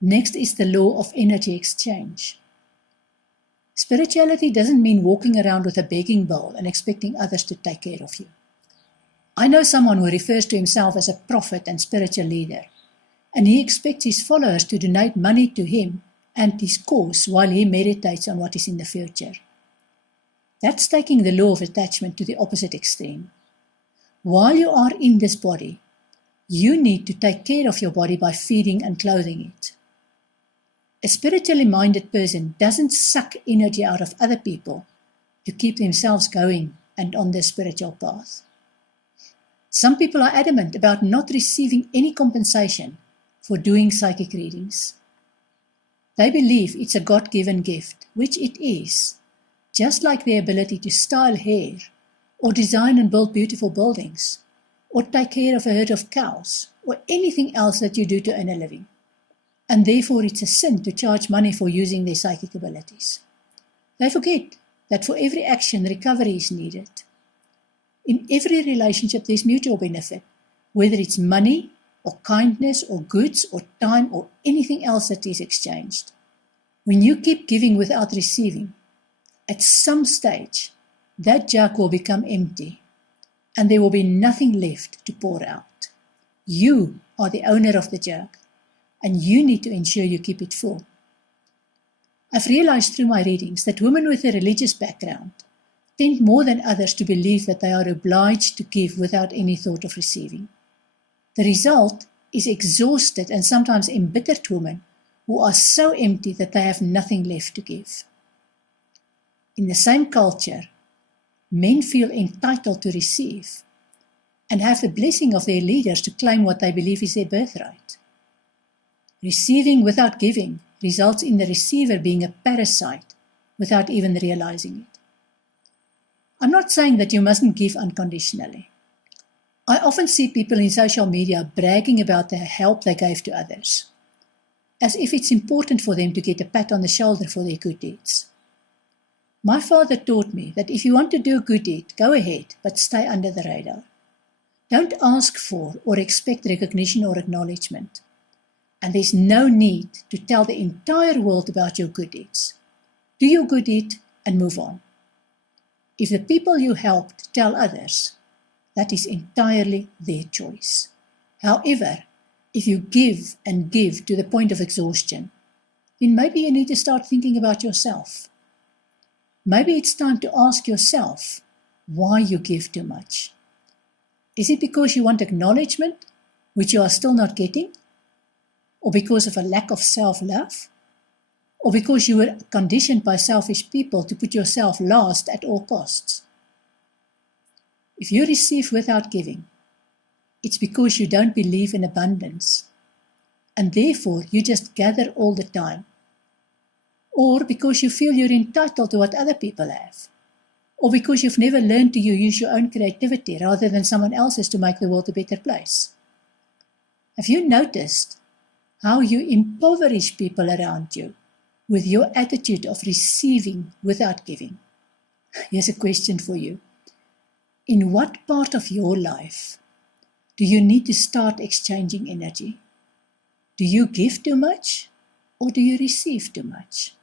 Next is the law of energy exchange. Spirituality doesn't mean walking around with a begging bowl and expecting others to take care of you. I know someone who refers to himself as a prophet and spiritual leader, and he expects his followers to donate money to him and his cause while he meditates on what is in the future. That's taking the law of attachment to the opposite extreme. While you are in this body, you need to take care of your body by feeding and clothing it. A spiritually minded person doesn't suck energy out of other people to keep themselves going and on their spiritual path. Some people are adamant about not receiving any compensation for doing psychic readings. They believe it's a God-given gift, which it is, just like the ability to style hair, or design and build beautiful buildings, or take care of a herd of cows, or anything else that you do to earn a living. And therefore it's a sin to charge money for using their psychic abilities. They forget that for every action, recovery is needed. In every relationship, there's mutual benefit, whether it's money, or kindness, or goods, or time, or anything else that is exchanged. When you keep giving without receiving, at some stage, that jug will become empty, and there will be nothing left to pour out. You are the owner of the jug, and you need to ensure you keep it full. I've realized through my readings that women with a religious background tend more than others to believe that they are obliged to give without any thought of receiving. The result is exhausted and sometimes embittered women who are so empty that they have nothing left to give. In the same culture, men feel entitled to receive and have the blessing of their leaders to claim what they believe is their birthright. Receiving without giving results in the receiver being a parasite without even realizing it. I'm not saying that you mustn't give unconditionally. I often see people in social media bragging about the help they gave to others, as if it's important for them to get a pat on the shoulder for their good deeds. My father taught me that if you want to do a good deed, go ahead, but stay under the radar. Don't ask for or expect recognition or acknowledgement. And there's no need to tell the entire world about your good deeds. Do your good deed and move on. If the people you helped tell others, that is entirely their choice. However, if you give and give to the point of exhaustion, then maybe you need to start thinking about yourself. Maybe it's time to ask yourself why you give too much. Is it because you want acknowledgement, which you are still not getting? Or because of a lack of self-love? Or because you were conditioned by selfish people to put yourself last at all costs? If you receive without giving, it's because you don't believe in abundance, and therefore you just gather all the time. Or because you feel you're entitled to what other people have. Or because you've never learned to use your own creativity rather than someone else's to make the world a better place. Have you noticed how you impoverish people around you with your attitude of receiving without giving? Here's a question for you. In what part of your life do you need to start exchanging energy? Do you give too much or do you receive too much?